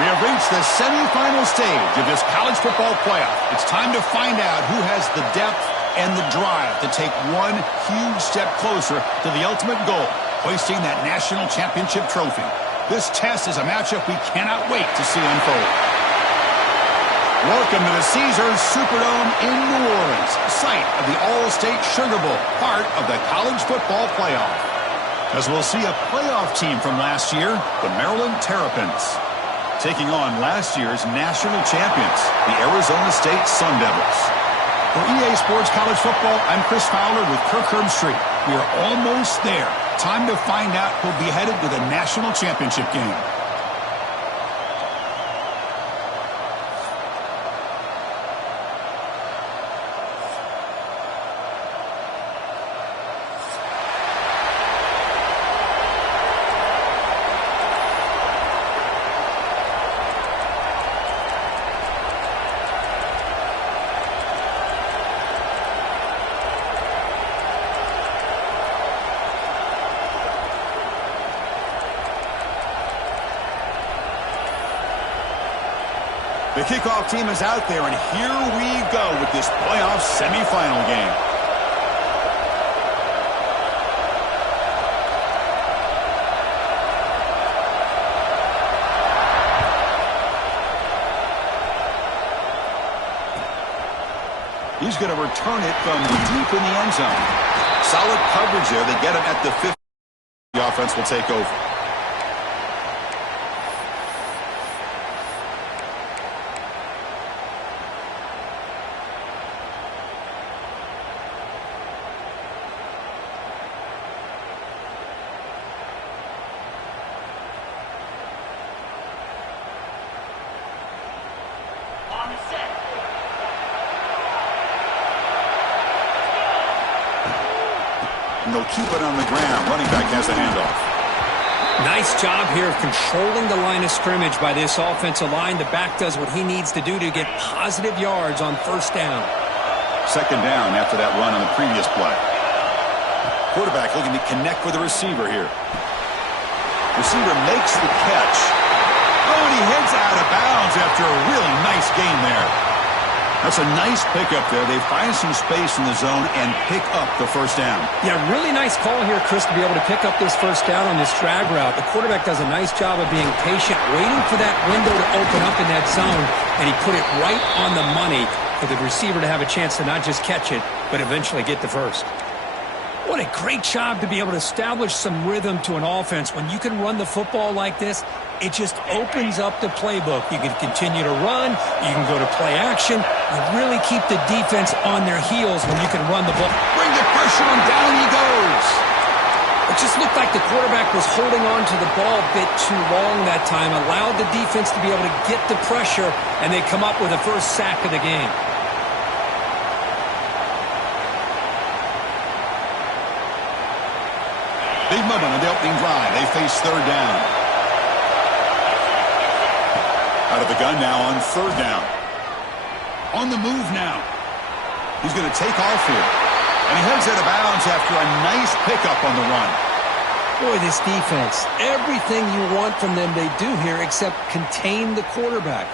We have reached the semifinal stage of this college football playoff. It's time to find out who has the depth and the drive to take one huge step closer to the ultimate goal, hoisting that national championship trophy. This test is a matchup we cannot wait to see unfold. Welcome to the Caesars Superdome in New Orleans, site of the All-State Sugar Bowl, part of the college football playoff. As we'll see a playoff team from last year, the Maryland Terrapins, taking on last year's national champions, the Arizona State Sun Devils. For EA Sports College Football, I'm Chris Fowler with Kirk Herbstreit. We are almost there. Time to find out who'll be headed to the national championship game. The kickoff team is out there, and here we go with this playoff semifinal game. He's going to return it from deep in the end zone. Solid coverage there. They get him at the 50. The offense will take over. And they'll keep it on the ground. Running back has the handoff. Nice job here of controlling the line of scrimmage by this offensive line. The back does what he needs to do to get positive yards on first down. Second down after that run on the previous play. Quarterback looking to connect with the receiver here. Receiver makes the catch. Oh, and he heads out of bounds after a really nice gain there. That's a nice pickup there. They find some space in the zone and pick up the first down. Yeah, really nice call here, Chris, to be able to pick up this first down on this drag route. The quarterback does a nice job of being patient, waiting for that window to open up in that zone, and he put it right on the money for the receiver to have a chance to not just catch it, but eventually get the first. What a great job to be able to establish some rhythm to an offense. When you can run the football like this, it just opens up the playbook. You can continue to run. You can go to play action. You really keep the defense on their heels when you can run the ball. Bring the pressure on, down he goes. It just looked like the quarterback was holding on to the ball a bit too long that time, allowed the defense to be able to get the pressure, and they come up with the first sack of the game. Big moment on the opening drive. They face third down. Out of the gun now on third down. On the move now. He's going to take off here. And he heads out of bounds after a nice pickup on the run. Boy, this defense, everything you want from them they do here except contain the quarterback.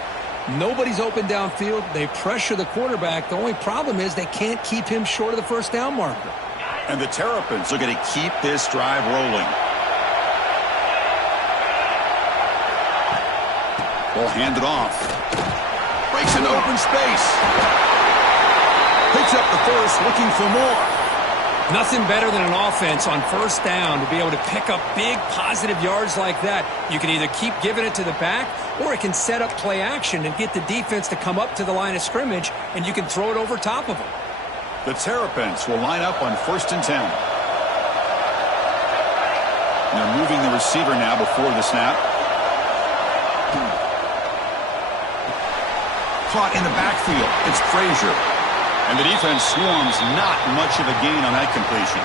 Nobody's open downfield. They pressure the quarterback. The only problem is they can't keep him short of the first down marker. And the Terrapins are going to keep this drive rolling. Ball handed off. Breaks into open space. Picks up the first, looking for more. Nothing better than an offense on first down to be able to pick up big positive yards like that. You can either keep giving it to the back, or it can set up play action and get the defense to come up to the line of scrimmage, and you can throw it over top of them. The Terrapins will line up on 1st and 10. And they're moving the receiver now before the snap. Caught in the backfield. It's Frazier. And the defense swarms, not much of a gain on that completion.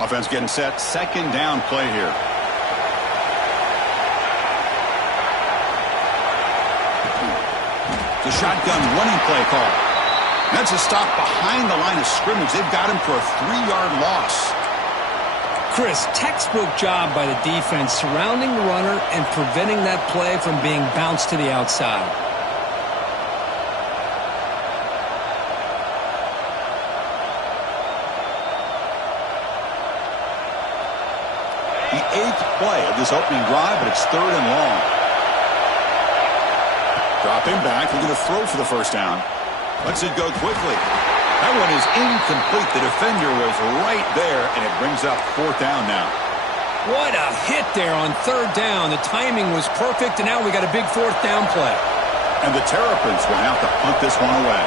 Offense getting set. Second down play here. The shotgun running play call. That's a stop behind the line of scrimmage. They've got him for a 3-yard loss. Chris, textbook job by the defense surrounding the runner and preventing that play from being bounced to the outside. The 8th play of this opening drive, but it's 3rd and long. Dropping back, looking to throw for the first down. Lets it go quickly. That one is incomplete. The defender was right there, and it brings up 4th down now. What a hit there on 3rd down. The timing was perfect, and now we got a big 4th down play. And the Terrapins will have to punt this one away.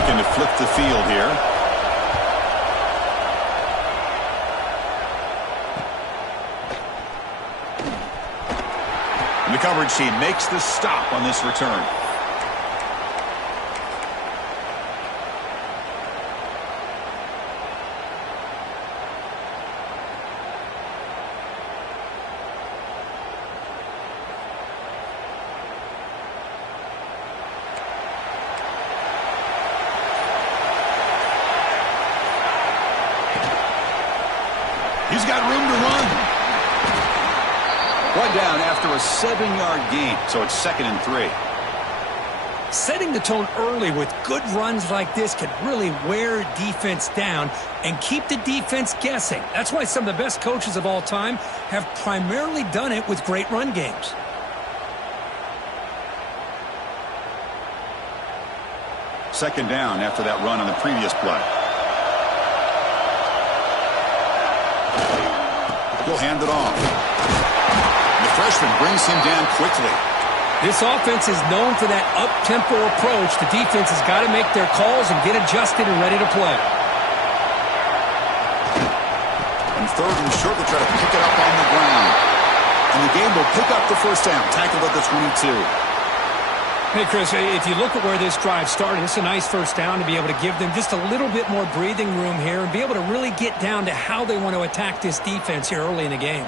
Looking to flip the field here. And the coverage team makes the stop on this return. He's got room to run. One down after a 7-yard gain, so it's 2nd and 3. Setting the tone early with good runs like this can really wear defense down and keep the defense guessing. That's why some of the best coaches of all time have primarily done it with great run games. Second down after that run on the previous play. He'll hand it off. The freshman brings him down quickly. This offense is known for that up-tempo approach. The defense has got to make their calls and get adjusted and ready to play. And 3rd and short, they'll try to pick it up on the ground. And the game will pick up the first down, tackled at the 22. Hey, Chris, if you look at where this drive started, it's a nice first down to be able to give them just a little bit more breathing room here and be able to really get down to how they want to attack this defense here early in the game.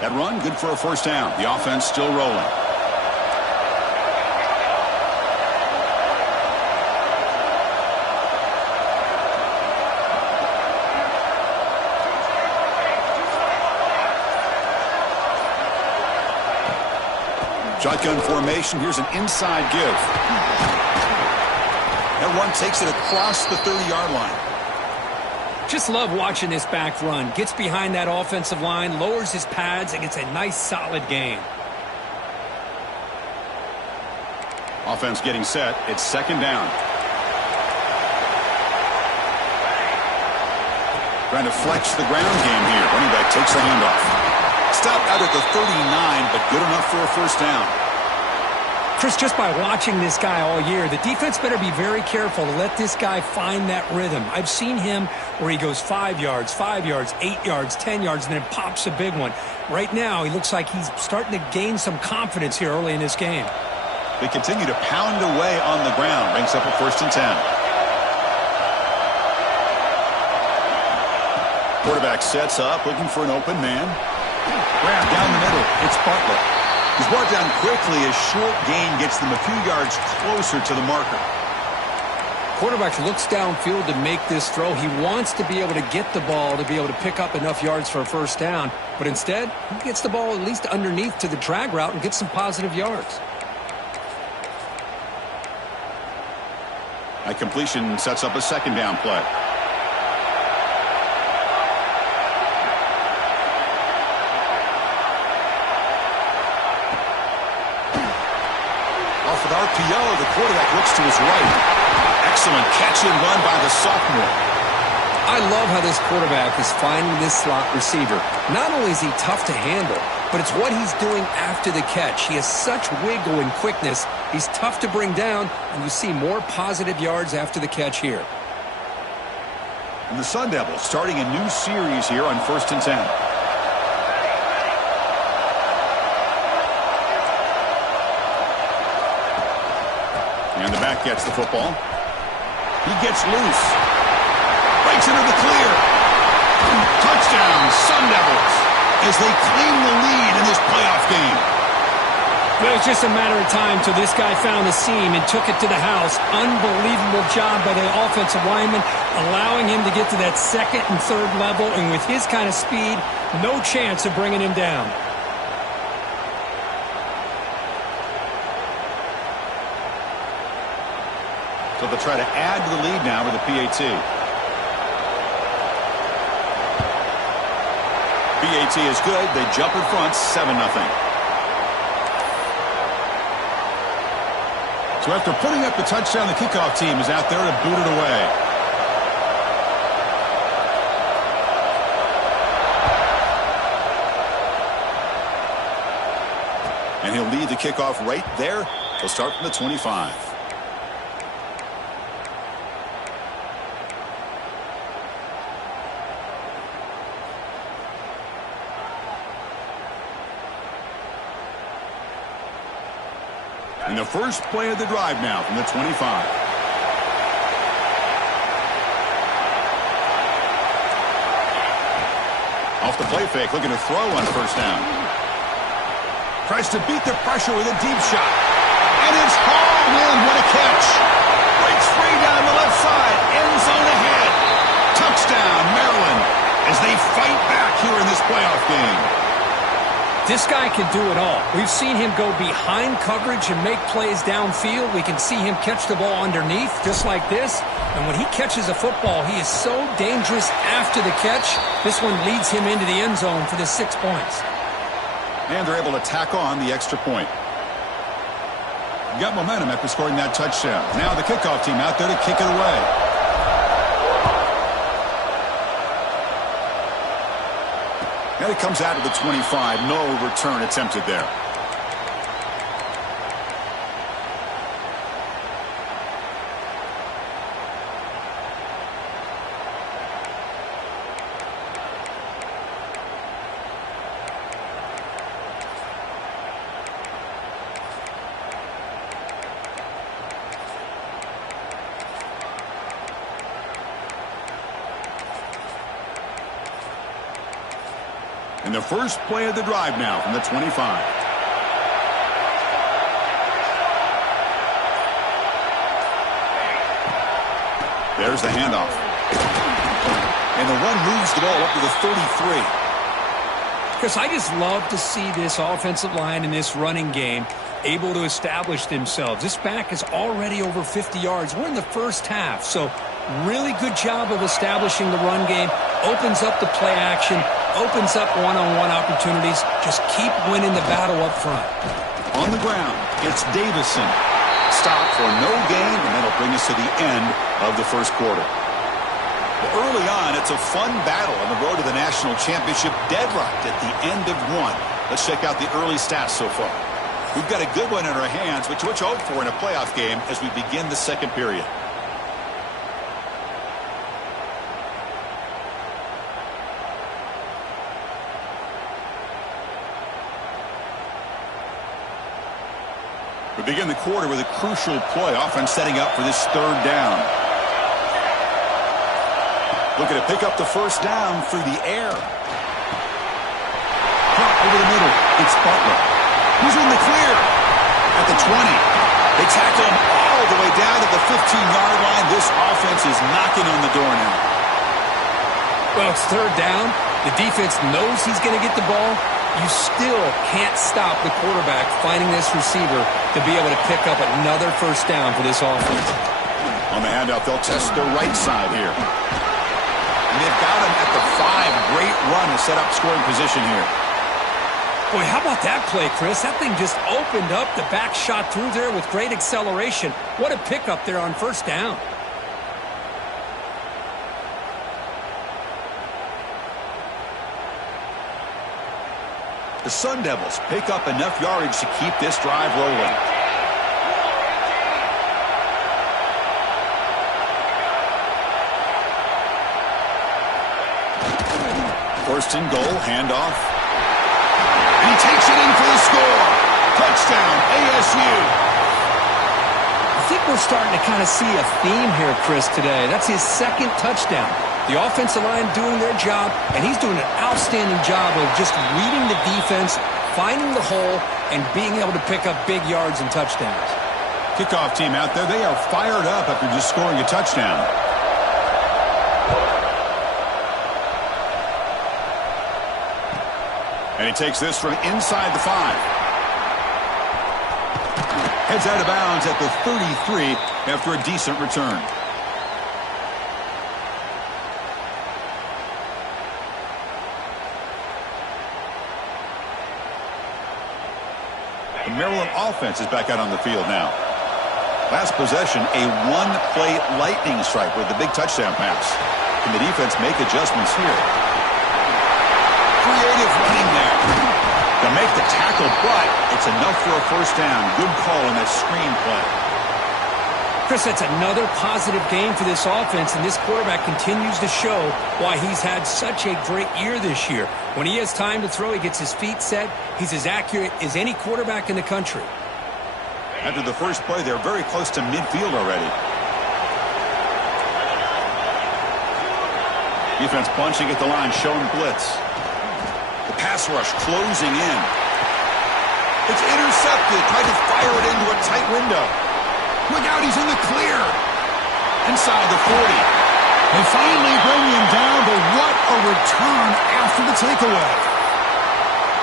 That run, good for a first down. The offense still rolling. Shotgun formation. Here's an inside give. That one takes it across the 30-yard line. Just love watching this back run. Gets behind that offensive line, lowers his pads, and gets a nice, solid gain. Offense getting set. It's 2nd down. Trying to flex the ground game here. Running back takes the handoff. Stopped out at the 39, but good enough for a first down. Chris, just by watching this guy all year, the defense better be very careful to let this guy find that rhythm. I've seen him where he goes 5 yards, 5 yards, 8 yards, 10 yards, and then pops a big one. Right now, he looks like he's starting to gain some confidence here early in this game. They continue to pound away on the ground. Brings up a 1st and 10. Quarterback sets up, looking for an open man. Grab down the middle. It's Butler. He's brought down quickly. A short gain gets them a few yards closer to the marker. Quarterback looks downfield to make this throw. He wants to be able to get the ball to be able to pick up enough yards for a first down. But instead, he gets the ball at least underneath to the drag route and gets some positive yards. That completion sets up a 2nd down play. Off with RPO, the quarterback looks to his right. Excellent catch and run by the sophomore. I love how this quarterback is finding this slot receiver. Not only is he tough to handle, but it's what he's doing after the catch. He has such wiggle and quickness. He's tough to bring down, and you see more positive yards after the catch here. And the Sun Devils starting a new series here on 1st and 10. And the back gets the football. He gets loose. Breaks into the clear. Touchdown, Sun Devils, as they claim the lead in this playoff game. Well, it was just a matter of time till this guy found the seam and took it to the house. Unbelievable job by the offensive lineman, allowing him to get to that second and third level. And with his kind of speed, no chance of bringing him down. So they'll try to add to the lead now with a PAT. PAT is good. They jump in front, 7-0. So after putting up the touchdown, the kickoff team is out there to boot it away. And he'll lead the kickoff right there. He'll start from the 25. And the first play of the drive now from the 25. Off the play fake, looking to throw on first down. Tries to beat the pressure with a deep shot. And it's hauled in. What a catch. Breaks free down the left side. End zone ahead. Touchdown, Maryland, as they fight back here in this playoff game. This guy can do it all. We've seen him go behind coverage and make plays downfield. We can see him catch the ball underneath just like this. And when he catches a football, he is so dangerous after the catch. This one leads him into the end zone for the 6 points. And they're able to tack on the extra point. You got momentum after scoring that touchdown. Now the kickoff team out there to kick it away. And it comes out to the 25. No return attempted there. And the first play of the drive now from the 25. There's the handoff. And the run moves the ball up to the 33. Chris, I just love to see this offensive line in this running game able to establish themselves. This back is already over 50 yards. We're in the first half, so really good job of establishing the run game. Opens up the play action. Opens up one-on-one opportunities. Just keep winning the battle up front. On the ground, it's Davison. Stop for no gain, and that'll bring us to the end of the first quarter. Well, early on, it's a fun battle on the road to the national championship, deadlocked at the end of one. Let's check out the early stats so far. We've got a good one in our hands, which we hope for in a playoff game as we begin the second period. We begin the quarter with a crucial play, offense setting up for this third down. Looking to pick up the first down through the air. Pop over the middle. It's Butler. He's in the clear at the 20. They tackle him all the way down to the 15-yard line. This offense is knocking on the door now. Well, it's third down. The defense knows he's going to get the ball. You still can't stop the quarterback finding this receiver to be able to pick up another first down for this offense. On the handoff, they'll test the right side here. And they've got him at the 5. Great run to set up scoring position here. Boy, how about that play, Chris? That thing just opened up. The back shot through there with great acceleration. What a pickup there on first down. The Sun Devils pick up enough yardage to keep this drive rolling. First and goal, handoff. And he takes it in for the score. Touchdown, ASU. I think we're starting to kind of see a theme here, Chris, today. That's his second touchdown. The offensive line doing their job, and he's doing an outstanding job of just reading the defense, finding the hole and being able to pick up big yards and touchdowns. Kickoff team out there, they are fired up after just scoring a touchdown. And he takes this from inside the 5. Heads out of bounds at the 33 after a decent return. The Maryland offense is back out on the field now. Last possession, a one-play lightning strike with the big touchdown pass. Can the defense make adjustments here? Creative running there to make the tackle, but it's enough for a first down. Good call on that screen play. Chris, that's another positive game for this offense, and this quarterback continues to show why he's had such a great year this year. When he has time to throw, he gets his feet set. He's as accurate as any quarterback in the country. After the first play, they're very close to midfield already. Defense bunching at the line, showing blitz. The pass rush closing in. It's intercepted. Tried to fire it into a tight window. Look out, he's in the clear. Inside the 40. They finally bring him down, but what a return after the takeaway.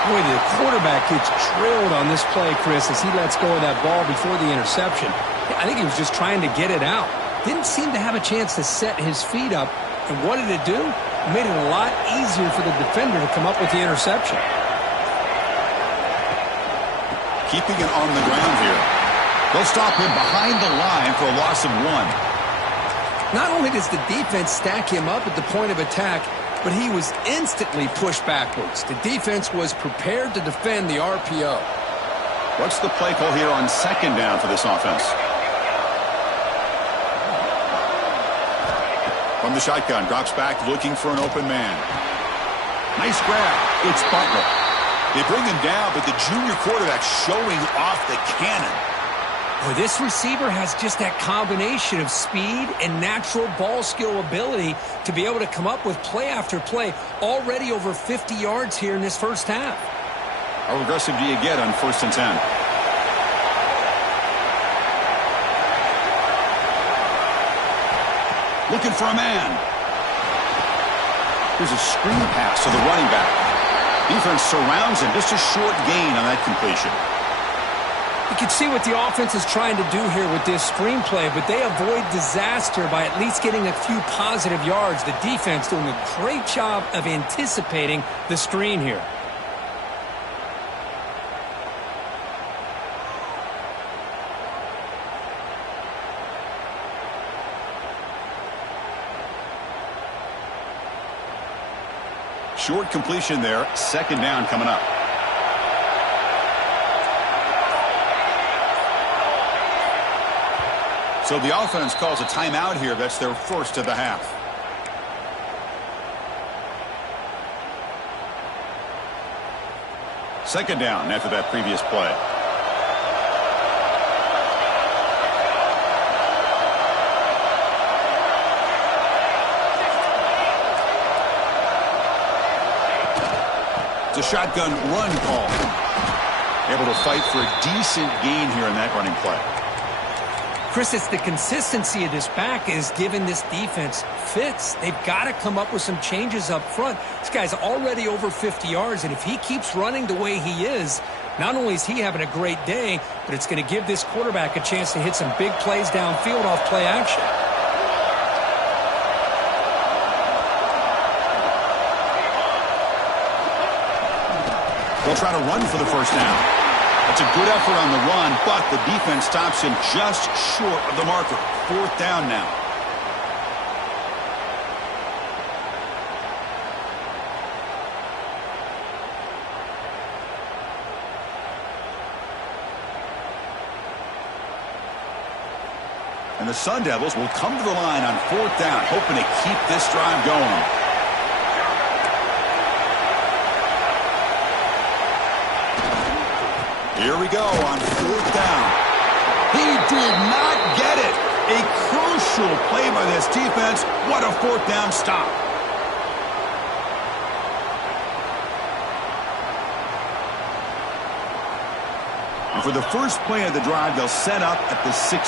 Boy, the quarterback gets drilled on this play, Chris, as he lets go of that ball before the interception. I think he was just trying to get it out. Didn't seem to have a chance to set his feet up. And what did it do? It made it a lot easier for the defender to come up with the interception. Keeping it on the ground here. They'll stop him behind the line for a loss of 1. Not only does the defense stack him up at the point of attack, but he was instantly pushed backwards. The defense was prepared to defend the RPO. What's the play call here on second down for this offense? From the shotgun, drops back looking for an open man. Nice grab. It's Butler. They bring him down, but the junior quarterback showing off the cannon. Boy, this receiver has just that combination of speed and natural ball skill ability to be able to come up with play after play. Already over 50 yards here in this first half. How aggressive do you get on 1st and 10? Looking for a man. Here's a screen pass to the running back. Defense surrounds him. Just a short gain on that completion. You can see what the offense is trying to do here with this screenplay, but they avoid disaster by at least getting a few positive yards. The defense doing a great job of anticipating the screen here. Short completion there. Second down coming up. So the offense calls a timeout here. That's their first of the half. Second down after that previous play. It's a shotgun run call. Able to fight for a decent gain here in that running play. Chris, it's the consistency of this back is giving this defense fits. They've got to come up with some changes up front. This guy's already over 50 yards, and if he keeps running the way he is, not only is he having a great day, but it's going to give this quarterback a chance to hit some big plays downfield off play action. They'll try to run for the first down. It's a good effort on the run, but the defense stops him just short of the marker. 4th down now. And the Sun Devils will come to the line on 4th down, hoping to keep this drive going. Here we go on 4th down. He did not get it. A crucial play by this defense. What a 4th down stop. for the first play of the drive, they'll set up at the 16.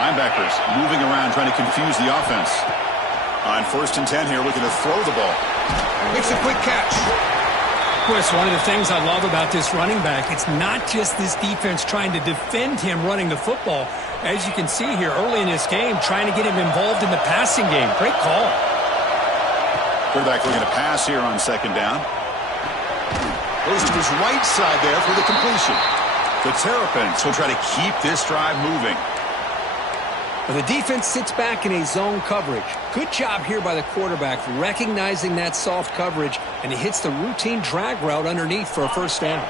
Linebackers moving around, trying to confuse the offense. On 1st and 10 here, looking to throw the ball. Makes a quick catch. Chris, one of the things I love about this running back, it's not just this defense trying to defend him running the football. As you can see here early in this game, trying to get him involved in the passing game. Great call. Quarterback looking to pass here on 2nd down. Goes to his right side there for the completion. The Terrapins will try to keep this drive moving. Well, the defense sits back in a zone coverage. Good job here by the quarterback recognizing that soft coverage, and he hits the routine drag route underneath for a 1st down.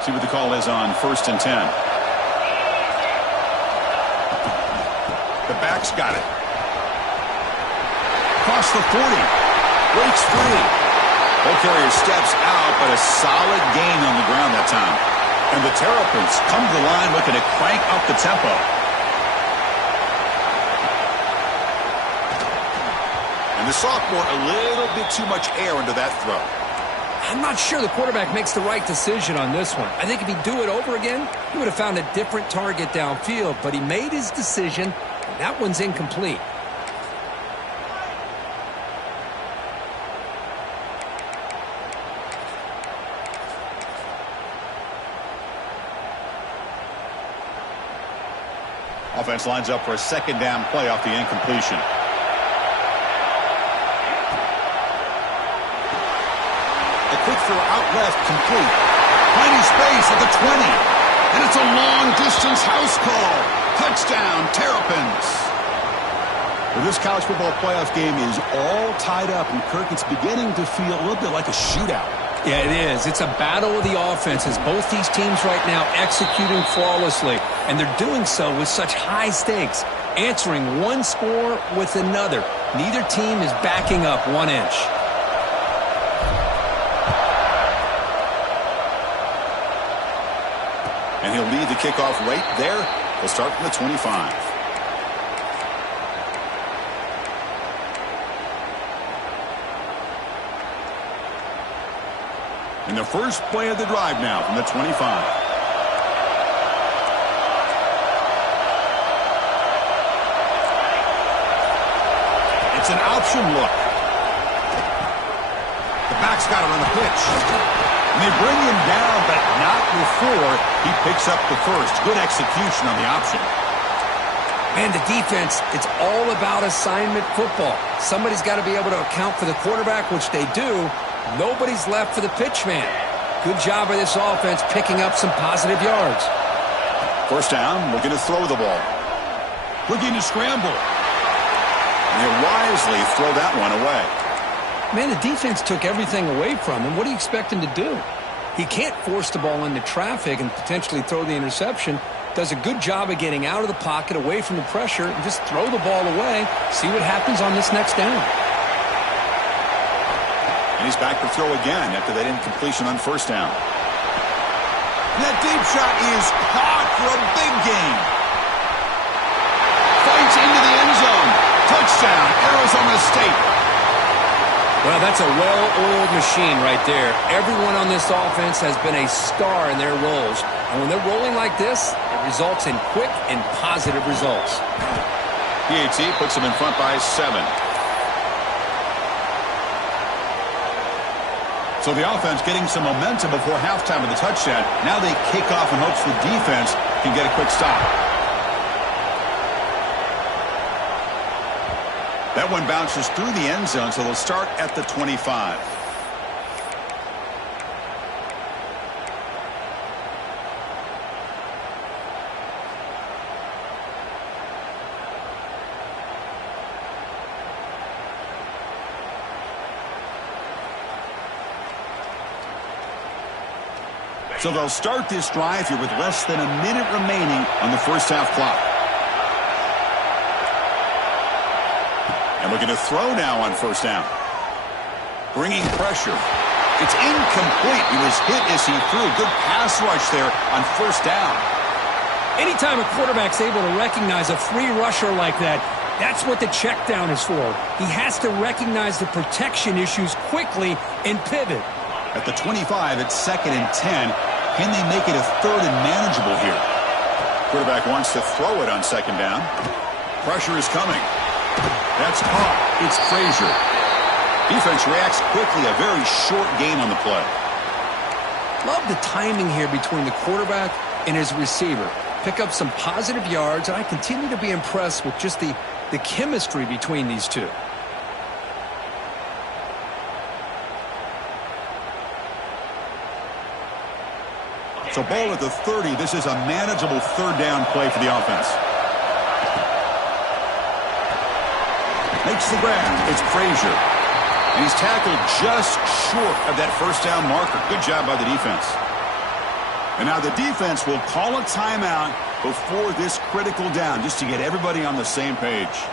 See what the call is on 1st and 10. The back's got it. Across the 40. Breaks free. Ball carrier steps out, but a solid gain on the ground that time. And the Terrapins come to the line looking to crank up the tempo. And the sophomore, a little bit too much air into that throw. I'm not sure the quarterback makes the right decision on this one. I think if he'd do it over again, he would have found a different target downfield, but he made his decision, and that one's incomplete. Offense lines up for a 2nd down play off the incompletion. A quick throw out left, complete. Plenty space at the 20. And it's a long-distance house call. Touchdown, Terrapins. Well, this college football playoff game is all tied up, and Kirk, it's beginning to feel a little bit like a shootout. Yeah, it is. It's a battle of the offenses. Both these teams right now executing flawlessly, and they're doing so with such high stakes, answering one score with another. Neither team is backing up 1 inch. And he'll lead the kickoff right there. He'll start from the 25. And the first play of the drive now from the 25. It's an option look. The back's got it on the pitch. And they bring him down, but not before he picks up the first. Good execution on the option. And the defense, it's all about assignment football. Somebody's got to be able to account for the quarterback, which they do. Nobody's left for the pitch man. Good job by this offense picking up some positive yards. 1st down, looking to throw the ball. Looking to scramble. And they wisely throw that one away. Man, the defense took everything away from him. What do you expect him to do? He can't force the ball into traffic and potentially throw the interception. Does a good job of getting out of the pocket, away from the pressure, and just throw the ball away. See what happens on this next down. And he's back to throw again after that incompletion on 1st down. And that deep shot is caught for a big gain. Fights into the end zone. Touchdown, Arizona State. Well, that's a well-oiled machine right there. Everyone on this offense has been a star in their roles. And when they're rolling like this, it results in quick and positive results. PAT puts them in front by 7. So the offense getting some momentum before halftime of the touchdown. Now they kick off in hopes the defense can get a quick stop. That one bounces through the end zone, so they'll start at the 25. So they'll start this drive here with less than a minute remaining on the 1st half clock. And looking to throw now on 1st down. Bringing pressure. It's incomplete. He was hit as he threw. Good pass rush there on 1st down. Anytime a quarterback's able to recognize a free rusher like that, that's what the check down is for. He has to recognize the protection issues quickly and pivot. At the 25, it's 2nd and 10. Can they make it a third and manageable here? Quarterback wants to throw it on second down. Pressure is coming. That's caught. It's Frazier. Defense reacts quickly. A very short gain on the play. Love the timing here between the quarterback and his receiver. Pick up some positive yards, and I continue to be impressed with just the chemistry between these two. So ball at the 30. This is a manageable third down play for the offense. Makes the grab. It's Frazier. And he's tackled just short of that first down marker. Good job by the defense. And now the defense will call a timeout before this critical down just to get everybody on the same page.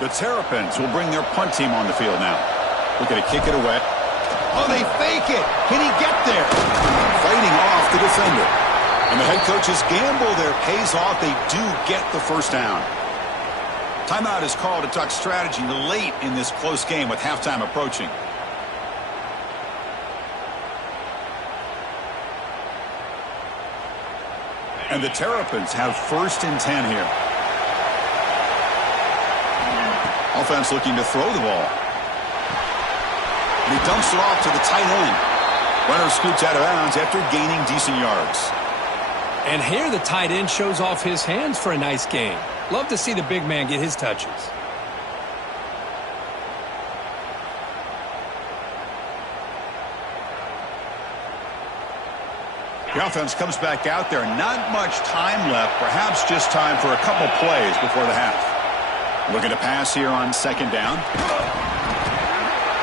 The Terrapins will bring their punt team on the field now. Looking to kick it away. Oh, they fake it. Can he get there? Fighting off the defender. And the head coach's gamble there pays off. They do get the first down. Timeout is called to talk strategy late in this close game with halftime approaching. And the Terrapins have first and 10 here. Offense looking to throw the ball. And he dumps it off to the tight end. Runner scoots out of bounds after gaining decent yards. And here the tight end shows off his hands for a nice gain. Love to see the big man get his touches. The offense comes back out there. Not much time left. Perhaps just time for a couple plays before the half. Looking to pass here on second down.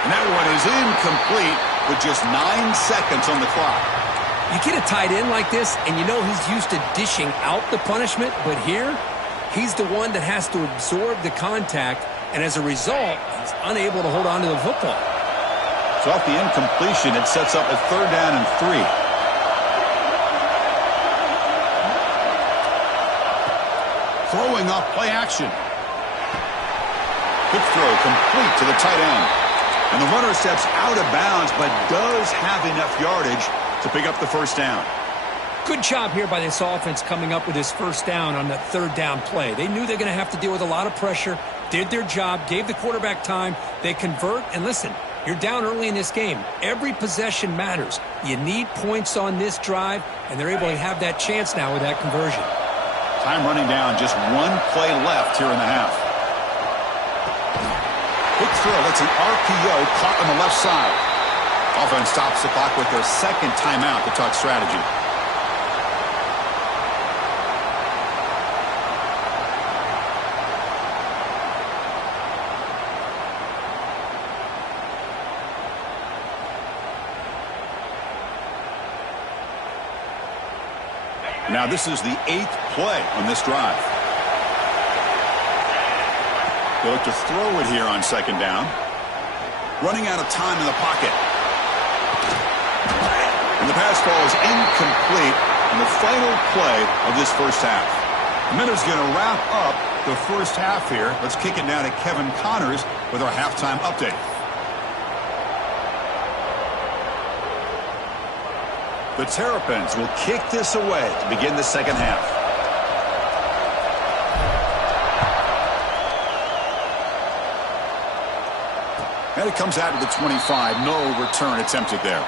And that one is incomplete with just 9 seconds on the clock. You get a tight end like this, and you know he's used to dishing out the punishment, but here, he's the one that has to absorb the contact, and as a result, he's unable to hold on to the football. So off the incompletion, it sets up a third down and 3. Throwing off play action. Quick throw complete to the tight end. And the runner steps out of bounds, but does have enough yardage to pick up the first down. Good job here by this offense coming up with this first down on the third down play. They knew they're going to have to deal with a lot of pressure, did their job, gave the quarterback time. They convert, and listen, you're down early in this game. Every possession matters. You need points on this drive, and they're able to have that chance now with that conversion. Time running down, just one play left here in the half. Quick throw, that's an RPO caught on the left side. Offense stops the clock with their second timeout to talk strategy. Now this is the 8th play on this drive. They look to throw it here on second down. Running out of time in the pocket. And the pass falls incomplete in the final play of this first half. The Miners going to wrap up the first half here. Let's kick it now to Kevin Connors with our halftime update. The Terrapins will kick this away to begin the second half. And it comes out to the 25. No return attempted there.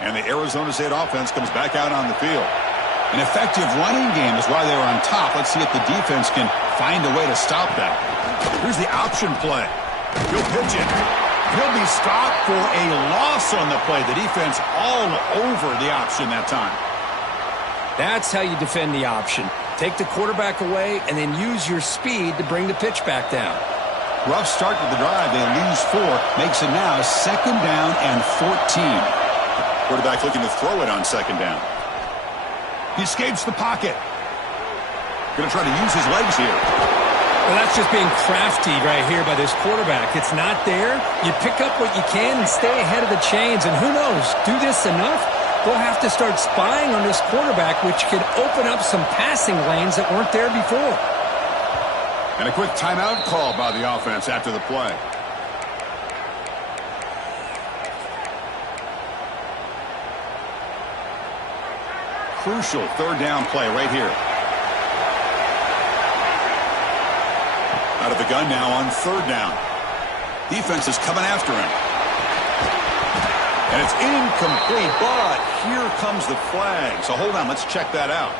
And the Arizona State offense comes back out on the field. An effective running game is why they were on top. Let's see if the defense can find a way to stop that. Here's the option play. He'll pitch it. He'll be stopped for a loss on the play. The defense all over the option that time. That's how you defend the option. Take the quarterback away and then use your speed to bring the pitch back down. Rough start to the drive. They lose 4. Makes it now second down and 14. Quarterback looking to throw it on second down. He escapes the pocket. Going to try to use his legs here. Well, that's just being crafty right here by this quarterback. It's not there. You pick up what you can and stay ahead of the chains. And who knows, do this enough, they'll have to start spying on this quarterback, which could open up some passing lanes that weren't there before. And a quick timeout call by the offense after the play. Crucial third down play right here. Out of the gun now on third down. Defense is coming after him. And it's incomplete, but here comes the flag. So hold on, let's check that out.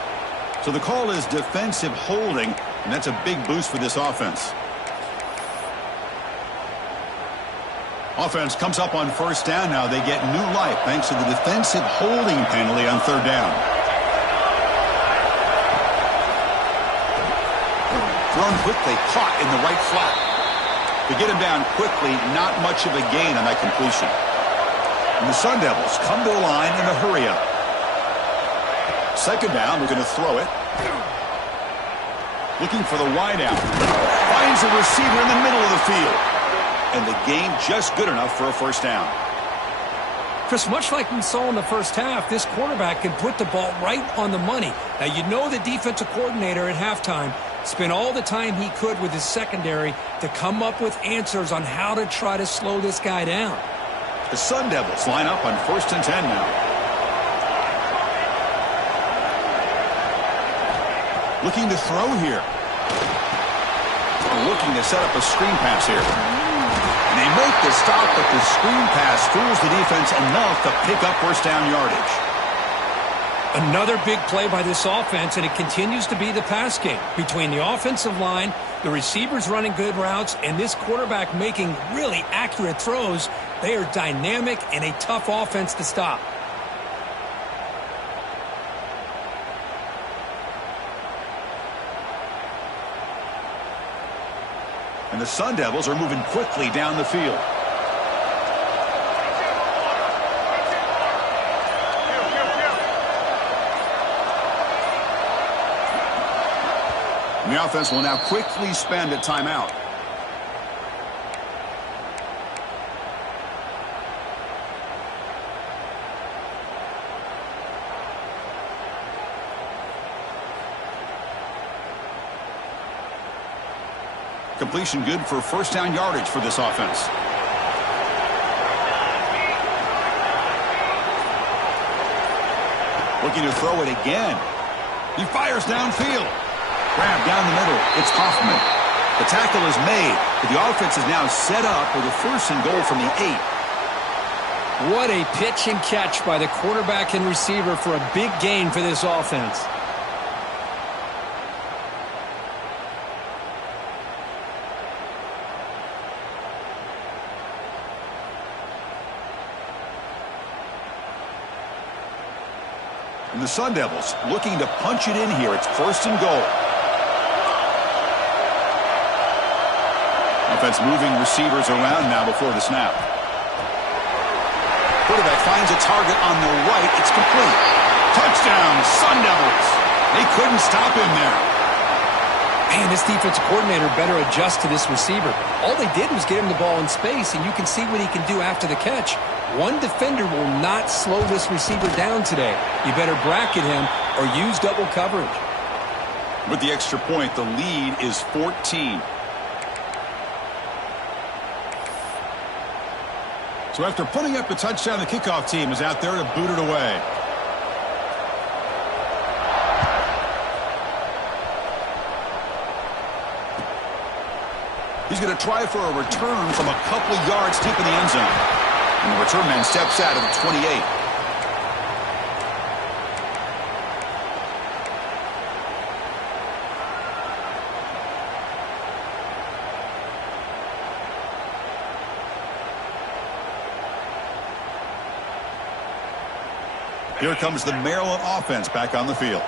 So the call is defensive holding, and that's a big boost for this offense. Offense comes up on first down now. They get new life thanks to the defensive holding penalty on third down. Thrown quickly, caught in the right flat. To get him down quickly, not much of a gain on that completion. And the Sun Devils come to the line in a hurry-up. Second down, they're going to throw it. Looking for the wideout. Finds a receiver in the middle of the field. And the game just good enough for a first down. Chris, much like we saw in the first half, this quarterback can put the ball right on the money. Now, you know the defensive coordinator at halftime spent all the time he could with his secondary to come up with answers on how to try to slow this guy down. The Sun Devils line up on 1st and 10 now. Looking to throw here. Looking to set up a screen pass here. And they make the stop, but the screen pass fools the defense enough to pick up first down yardage. Another big play by this offense, and it continues to be the pass game. Between the offensive line, the receivers running good routes, and this quarterback making really accurate throws, they are dynamic and a tough offense to stop. And the Sun Devils are moving quickly down the field. And the offense will now quickly spend a timeout. Completion good for first down yardage for this offense. Looking to throw it again. He fires downfield. Grab down the middle. It's Hoffman. The tackle is made, but the offense is now set up with a first and goal from the 8. What a pitch and catch by the quarterback and receiver for a big gain for this offense. And the Sun Devils looking to punch it in here. It's first and goal. Offense moving receivers around now before the snap. Quarterback finds a target on the right. It's complete. Touchdown, Sun Devils. They couldn't stop him there. Man, this defensive coordinator better adjust to this receiver. All they did was get him the ball in space, and you can see what he can do after the catch. One defender will not slow this receiver down today. You better bracket him or use double coverage. With the extra point, the lead is 14. So after putting up the touchdown, the kickoff team is out there to boot it away. He's going to try for a return from a couple of yards deep in the end zone. And the return man steps out of the 28. Here comes the Maryland offense back on the field.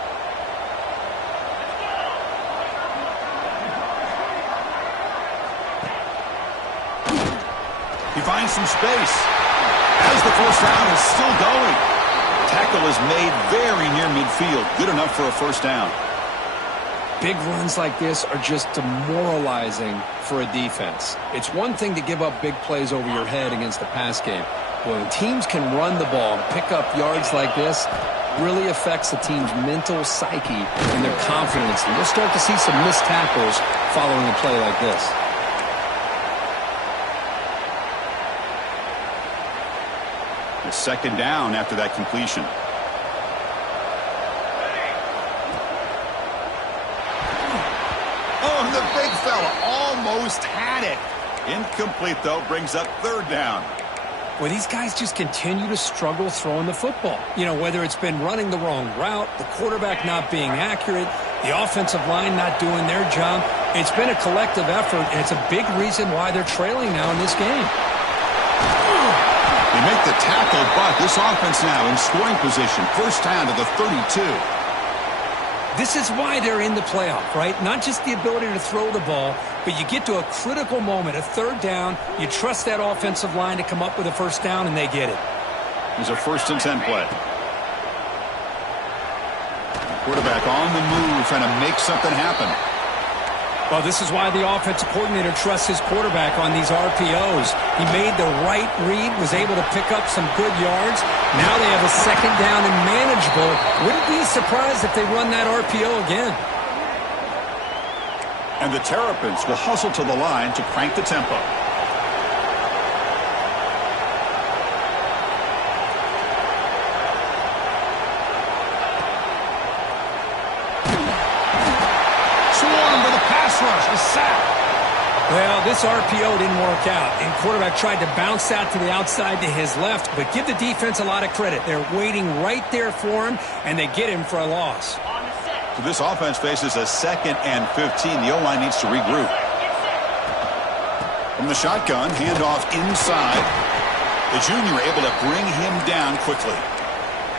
He finds some space. As the first down is still going. Tackle is made very near midfield. Good enough for a first down. Big runs like this are just demoralizing for a defense. It's one thing to give up big plays over your head against the pass game, Well, when teams can run the ball and pick up yards like this, really affects the team's mental psyche and their confidence. And you'll start to see some missed tackles following a play like this. A second down after that completion. Oh, the big fella almost had it. Incomplete, though, brings up third down. Well, these guys just continue to struggle throwing the football. You know, whether it's been running the wrong route, the quarterback not being accurate, the offensive line not doing their job. It's been a collective effort, and it's a big reason why they're trailing now in this game. They make the tackle, but this offense now in scoring position. First down to the 32. This is why they're in the playoff, right? Not just the ability to throw the ball, but you get to a critical moment, a third down, you trust that offensive line to come up with a first down, and they get it. Here's a 1st and 10 play. Quarterback on the move, trying to make something happen. Well, this is why the offensive coordinator trusts his quarterback on these RPOs. He made the right read, was able to pick up some good yards. Now they have a second down and manageable. Wouldn't be surprised if they run that RPO again. And the Terrapins will hustle to the line to crank the tempo. Well, this RPO didn't work out, and quarterback tried to bounce out to the outside to his left, but give the defense a lot of credit. They're waiting right there for him, and they get him for a loss. So this offense faces a 2nd and 15. The O-line needs to regroup. From the shotgun, handoff inside. The junior able to bring him down quickly.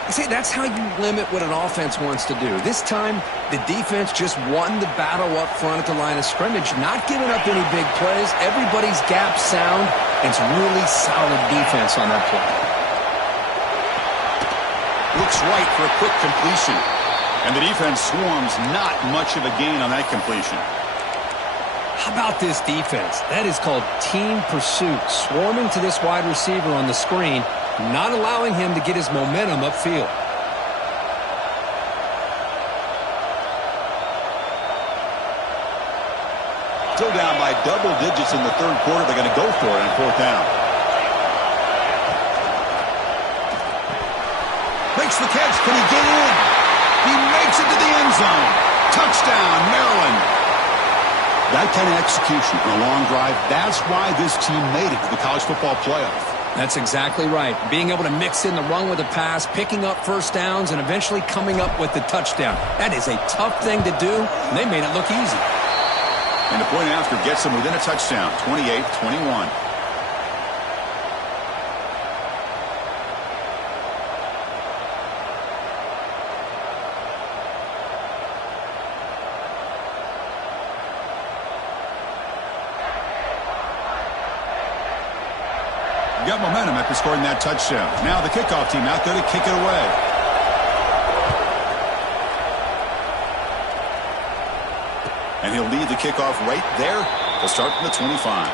You see, that's how you limit what an offense wants to do. This time, the defense just won the battle up front at the line of scrimmage, not giving up any big plays. Everybody's gap sound. It's really solid defense on that play. Looks right for a quick completion. And the defense swarms, not much of a gain on that completion. How about this defense? That is called team pursuit. Swarming to this wide receiver on the screen, not allowing him to get his momentum upfield. Still down by double digits in the third quarter. They're going to go for it on 4th down. Makes the catch. Can he get in? He makes it to the end zone. Touchdown, Maryland. That kind of execution on a long drive, that's why this team made it to the college football playoff. That's exactly right. Being able to mix in the run with the pass, picking up first downs, and eventually coming up with the touchdown. That is a tough thing to do, and they made it look easy. And the point after gets them within a touchdown, 28-21. Got momentum after scoring that touchdown. Now the kickoff team out there to kick it away. And he'll lead the kickoff right there. They'll start from the 25.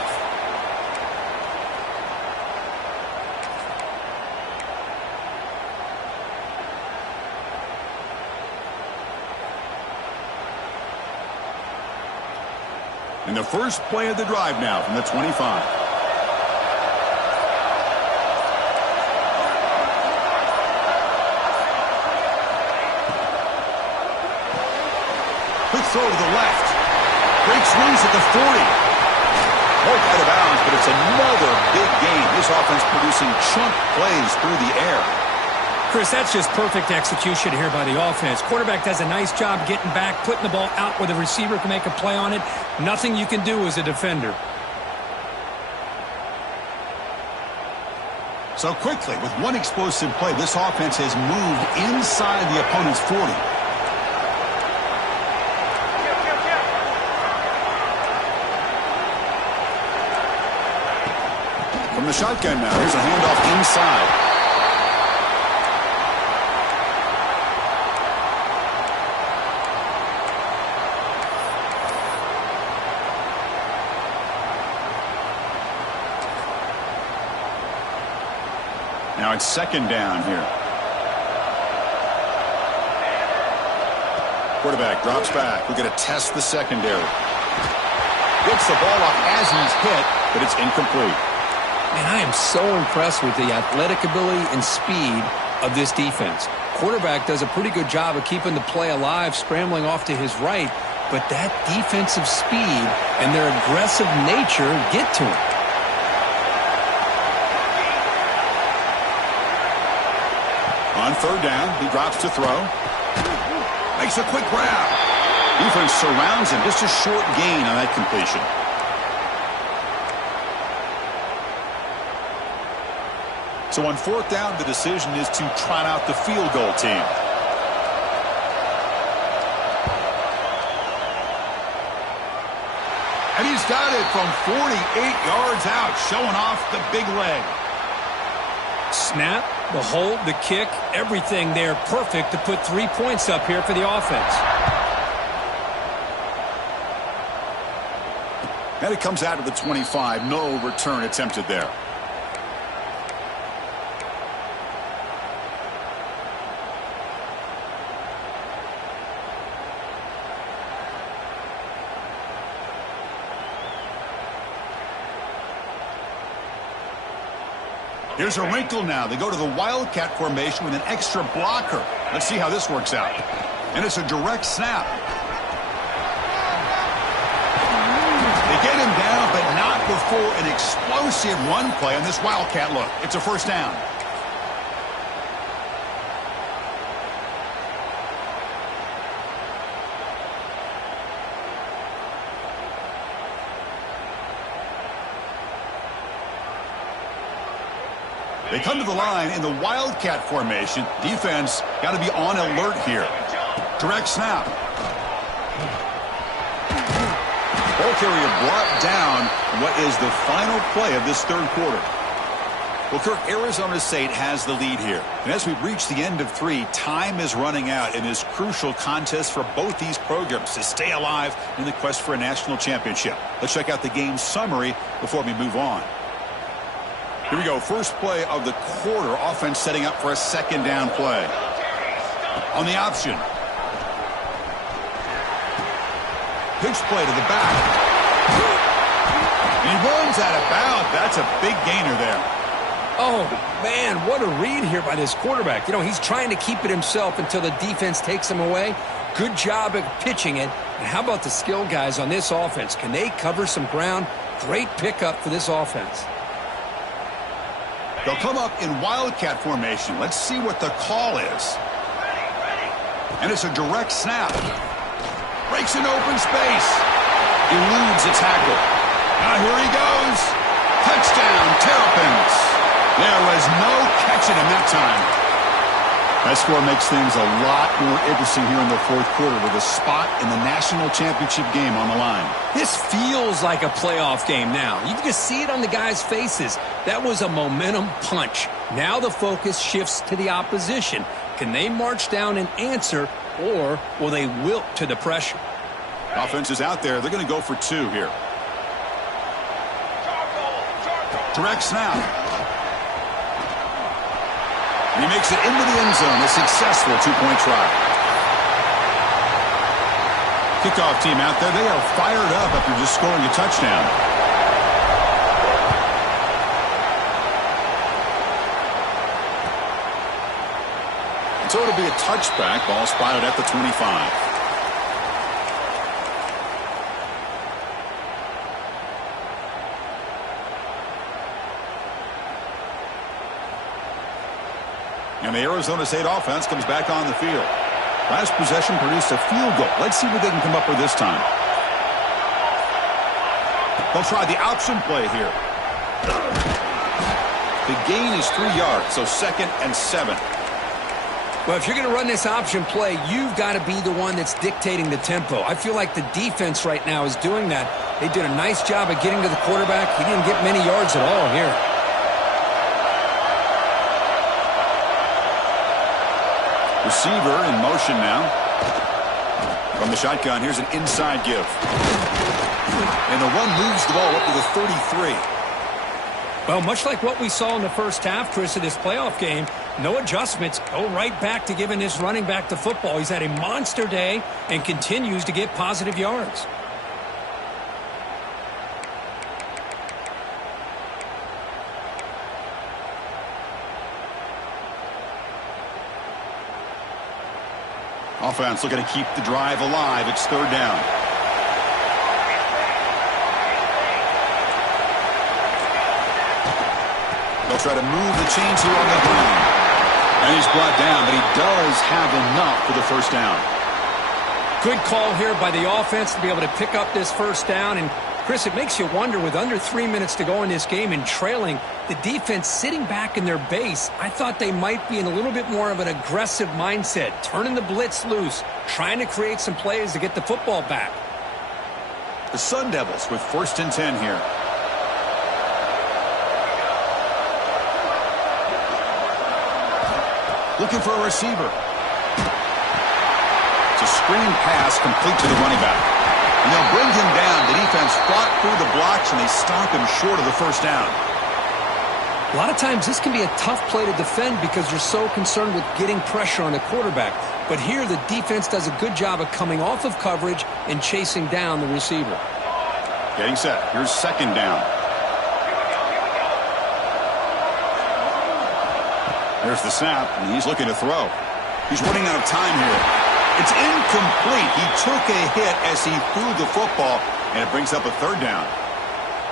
And the first play of the drive now from the 25. Quick throw to the left. Breaks loose at the 40. Marked out of bounds, but it's another big gain. This offense producing chunk plays through the air. Chris, that's just perfect execution here by the offense. Quarterback does a nice job getting back, putting the ball out where the receiver can make a play on it. Nothing you can do as a defender. So quickly, with one explosive play, this offense has moved inside the opponent's 40. From the shotgun now, here's a handoff inside. Now it's second down here. Quarterback drops back. We're going to test the secondary. Gets the ball off as he's hit, but it's incomplete. Man, I am so impressed with the athletic ability and speed of this defense. Quarterback does a pretty good job of keeping the play alive, scrambling off to his right, but that defensive speed and their aggressive nature get to him. On third down, he drops to throw. Makes a quick grab. Defense surrounds him. Just a short gain on that completion. So on fourth down, the decision is to trot out the field goal team. And he's got it from 48 yards out, showing off the big leg. Snap, the hold, the kick, everything there perfect to put 3 points up here for the offense. And it comes out of the 25. No return attempted there. Here's a wrinkle now. They go to the Wildcat formation with an extra blocker. Let's see how this works out. And it's a direct snap. They get him down, but not before an explosive run play on this Wildcat look. It's a first down. They come to the line in the Wildcat formation. Defense got to be on alert here. Direct snap. Ball carrier brought down what is the final play of this third quarter. Well, Kirk, Arizona State has the lead here. And as we reach the end of 3, time is running out in this crucial contest for both these programs to stay alive in the quest for a national championship. Let's check out the game summary before we move on. Here we go. First play of the quarter. Offense setting up for a second down play. On the option. Pitch play to the back. And he runs out of bounds. That's a big gainer there. Oh, man, what a read here by this quarterback. You know, he's trying to keep it himself until the defense takes him away. Good job at pitching it. And how about the skill guys on this offense? Can they cover some ground? Great pickup for this offense. They'll come up in Wildcat formation. Let's see what the call is. And it's a direct snap. Breaks an open space. Eludes a tackle. Now here he goes. Touchdown, Terrapins. There was no catching him that time. That score makes things a lot more interesting here in the fourth quarter with a spot in the national championship game on the line. This feels like a playoff game now. You can just see it on the guys' faces. That was a momentum punch. Now the focus shifts to the opposition. Can they march down and answer, or will they wilt to the pressure? Offense is out there. They're going to go for 2 here. Direct snap. And he makes it into the end zone. A successful 2-point try. Kickoff team out there. They are fired up after just scoring a touchdown. So it'll be a touchback. Ball spotted at the 25. And the Arizona State offense comes back on the field. Last possession produced a field goal. Let's see what they can come up with this time. They'll try the option play here. The gain is 3 yards, so 2nd and 7. Well, if you're going to run this option play, you've got to be the one that's dictating the tempo. I feel like the defense right now is doing that. They did a nice job of getting to the quarterback. He didn't get many yards at all here. Receiver in motion now. From the shotgun, here's an inside give. And the run moves the ball up to the 33. Well, much like what we saw in the first half, Chris, of this playoff game, no adjustments. Go right back to giving this running back the football. He's had a monster day and continues to get positive yards. Offense looking to keep the drive alive. It's third down. They'll try to move the chains here on the ground. And he's brought down, but he does have enough for the first down. Good call here by the offense to be able to pick up this first down. And, Chris, it makes you wonder, with under 3 minutes to go in this game and trailing, the defense sitting back in their base, I thought they might be in a little bit more of an aggressive mindset, turning the blitz loose, trying to create some plays to get the football back. The Sun Devils with 1st and 10 here. Looking for a receiver. It's a screen pass complete to the running back. And they'll bring him down. The defense fought through the blocks, and they stop him short of the first down. A lot of times this can be a tough play to defend because you're so concerned with getting pressure on the quarterback. But here the defense does a good job of coming off of coverage and chasing down the receiver. Getting set. Here's 2nd down. There's the snap, and he's looking to throw. He's running out of time here. It's incomplete. He took a hit as he threw the football, and it brings up a 3rd down.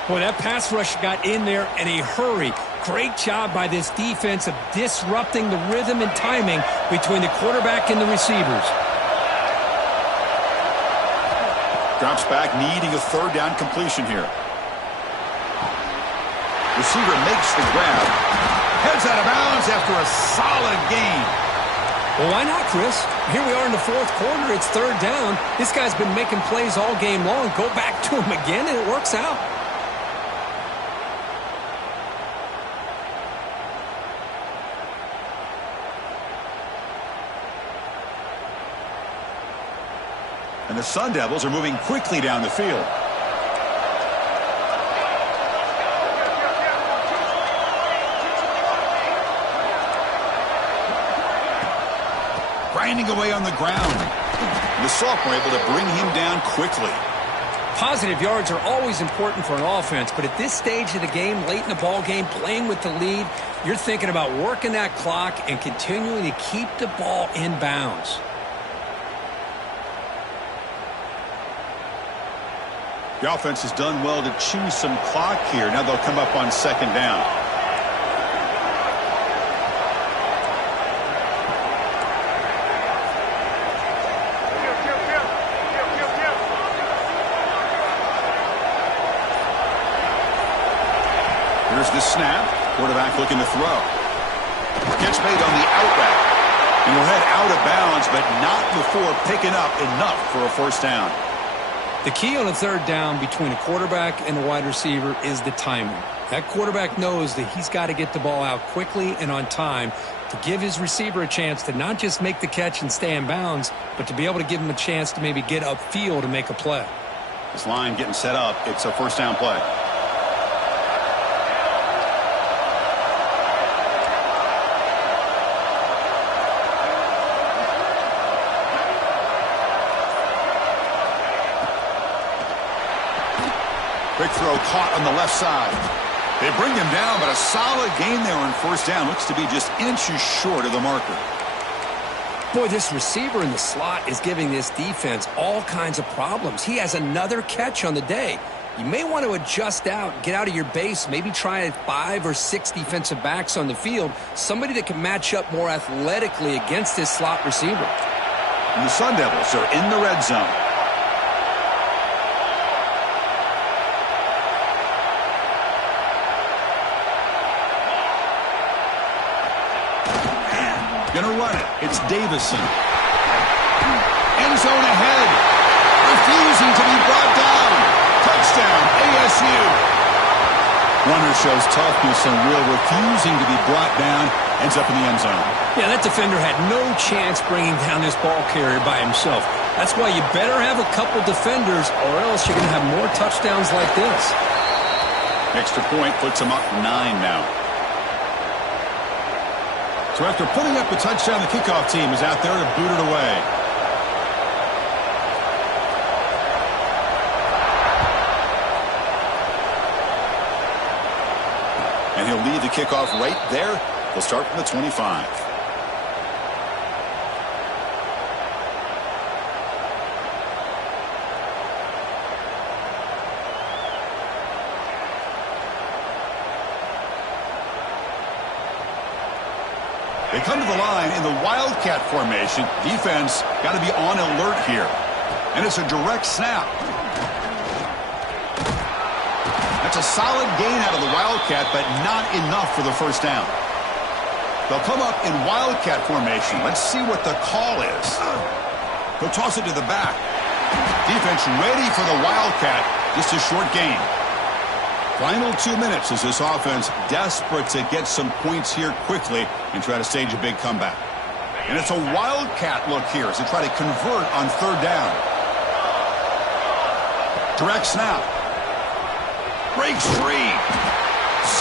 Boy, that pass rush got in there in a hurry. Great job by this defense of disrupting the rhythm and timing between the quarterback and the receivers. Drops back, needing a 3rd down completion here. Receiver makes the grab. Heads out of bounds after a solid gain. Well, why not, Chris? Here we are in the 4th quarter. It's 3rd down. This guy's been making plays all game long. Go back to him again, and it works out. And the Sun Devils are moving quickly down the field. Grinding away on the ground. And the sophomore able to bring him down quickly. Positive yards are always important for an offense, but at this stage of the game, late in the ball game, playing with the lead, you're thinking about working that clock and continuing to keep the ball in bounds. The offense has done well to chew some clock here. Now they'll come up on 2nd down. Here's the snap. Quarterback looking to throw. Gets made on the out route. And will head out of bounds, but not before picking up enough for a 1st down. The key on a 3rd down between a quarterback and a wide receiver is the timing. That quarterback knows that he's got to get the ball out quickly and on time to give his receiver a chance to not just make the catch and stay in bounds, but to be able to give him a chance to maybe get upfield and make a play. This line getting set up. It's a 1st down play. Quick throw caught on the left side. They bring him down, but a solid gain there on 1st down. Looks to be just inches short of the marker. Boy, this receiver in the slot is giving this defense all kinds of problems. He has another catch on the day. You may want to adjust out, get out of your base, maybe try 5 or 6 defensive backs on the field, somebody that can match up more athletically against this slot receiver. And the Sun Devils are in the red zone. Gonna run it. It's Davison. End zone ahead. Refusing to be brought down. Touchdown, ASU. Runner shows toughness and will, refusing to be brought down. Ends up in the end zone. Yeah, that defender had no chance bringing down this ball carrier by himself. That's why you better have a couple defenders, or else you're going to have more touchdowns like this. Extra point puts him up 9 now. So after putting up a touchdown, the kickoff team is out there to boot it away. And he'll lead the kickoff right there. They'll start from the 25. They come to the line in the Wildcat formation. Defense got to be on alert here. And it's a direct snap. That's a solid gain out of the Wildcat, but not enough for the first down. They'll come up in Wildcat formation. Let's see what the call is. He'll toss it to the back. Defense ready for the Wildcat. Just a short gain. Final 2 minutes as this offense desperate to get some points here quickly and try to stage a big comeback. And it's a Wildcat look here as they try to convert on third down. Direct snap. Breaks free.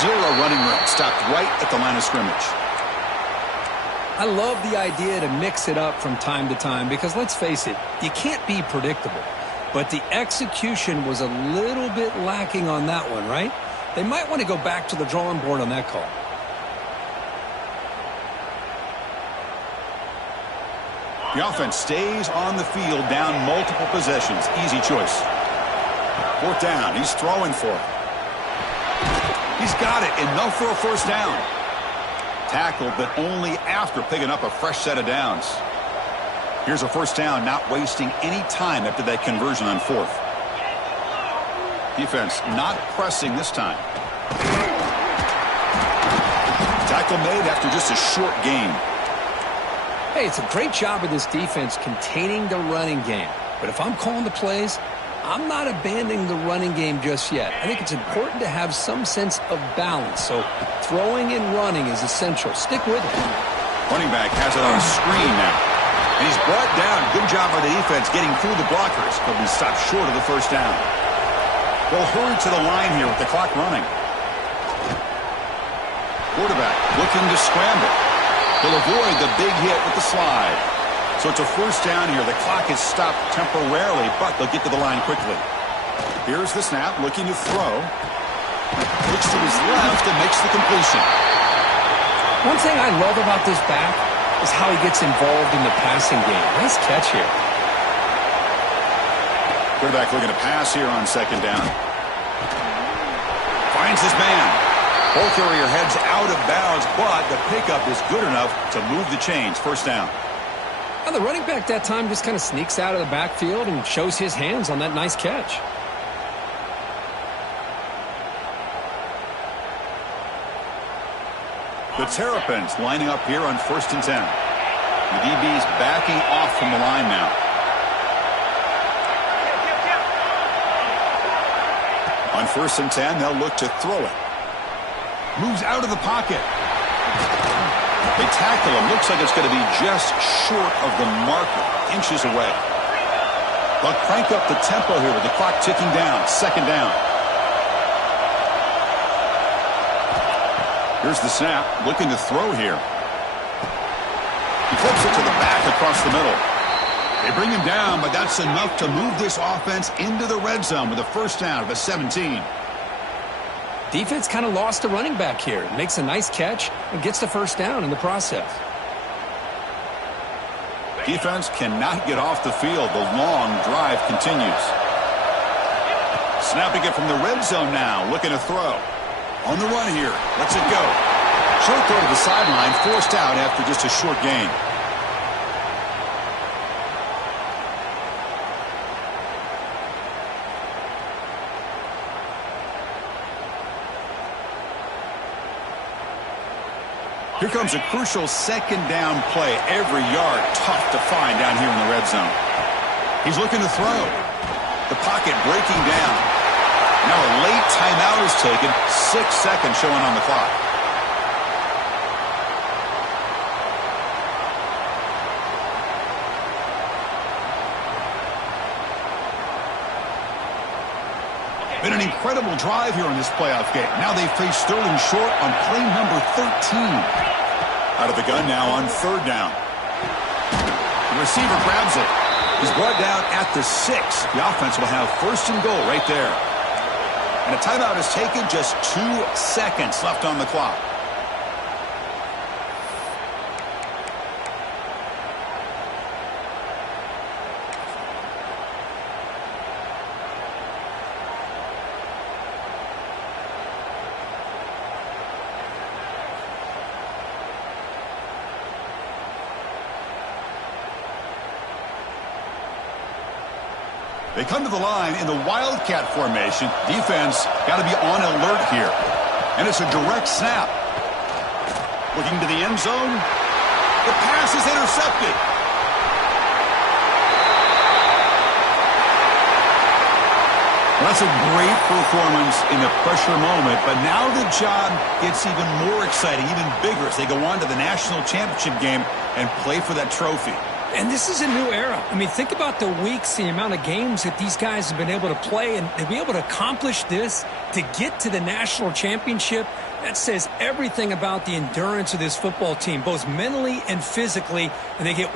Zero running room. Stopped right at the line of scrimmage. I love the idea to mix it up from time to time because, let's face it, you can't be predictable. But the execution was a little bit lacking on that one, right? They might want to go back to the drawing board on that call. The offense stays on the field down multiple possessions. Easy choice. Fourth down. He's throwing for it. He's got it. Enough for a first down. Tackled, but only after picking up a fresh set of downs. Here's a first down, not wasting any time after that conversion on fourth. Defense not pressing this time. Tackle made after just a short gain. Hey, it's a great job of this defense containing the running game. But if I'm calling the plays, I'm not abandoning the running game just yet. I think it's important to have some sense of balance. So throwing and running is essential. Stick with it. Running back has it on a screen now. And he's brought down. Good job by the defense getting through the blockers. But he stopped short of the first down. They'll hurry to the line here with the clock running. Quarterback looking to scramble. He'll avoid the big hit with the slide. So it's a first down here. The clock is stopped temporarily, but they'll get to the line quickly. Here's the snap, looking to throw. Looks to his left and makes the completion. One thing I love about this back is how he gets involved in the passing game. Nice catch here. Quarterback looking to pass here on second down. Finds his man. Ball carrier heads out of bounds, but the pickup is good enough to move the chains. First down. Now the running back that time just kind of sneaks out of the backfield and shows his hands on that nice catch. The Terrapins lining up here on 1st and 10. The DB's backing off from the line now. On 1st and 10, they'll look to throw it. Moves out of the pocket. They tackle him. Looks like it's going to be just short of the marker. Inches away. They'll crank up the tempo here with the clock ticking down. Second down. Here's the snap, looking to throw here. He flips it to the back across the middle. They bring him down, but that's enough to move this offense into the red zone with a first down of a 17. Defense kind of lost the running back here. Makes a nice catch and gets the first down in the process. Defense cannot get off the field. The long drive continues. Snapping it from the red zone now, looking to throw. On the run here. Lets it go. Short throw to the sideline, forced out after just a short gain. Here comes a crucial second down play. Every yard tough to find down here in the red zone. He's looking to throw. The pocket breaking down. Now a late timeout is taken. 6 seconds showing on the clock. Been an incredible drive here in this playoff game. Now they face third and short on play number 13. Out of the gun now on third down. The receiver grabs it. He's brought down at the 6. The offense will have first and goal right there. And a timeout is taken, just 2 seconds left on the clock. They come to the line in the Wildcat formation. Defense got to be on alert here. And it's a direct snap. Looking to the end zone. The pass is intercepted. Well, that's a great performance in a pressure moment. But now the job gets even more exciting, even bigger as they go on to the national championship game and play for that trophy. And this is a new era. I mean, think about the weeks, the amount of games that these guys have been able to play, and to be able to accomplish this, to get to the national championship, that says everything about the endurance of this football team, both mentally and physically, and they get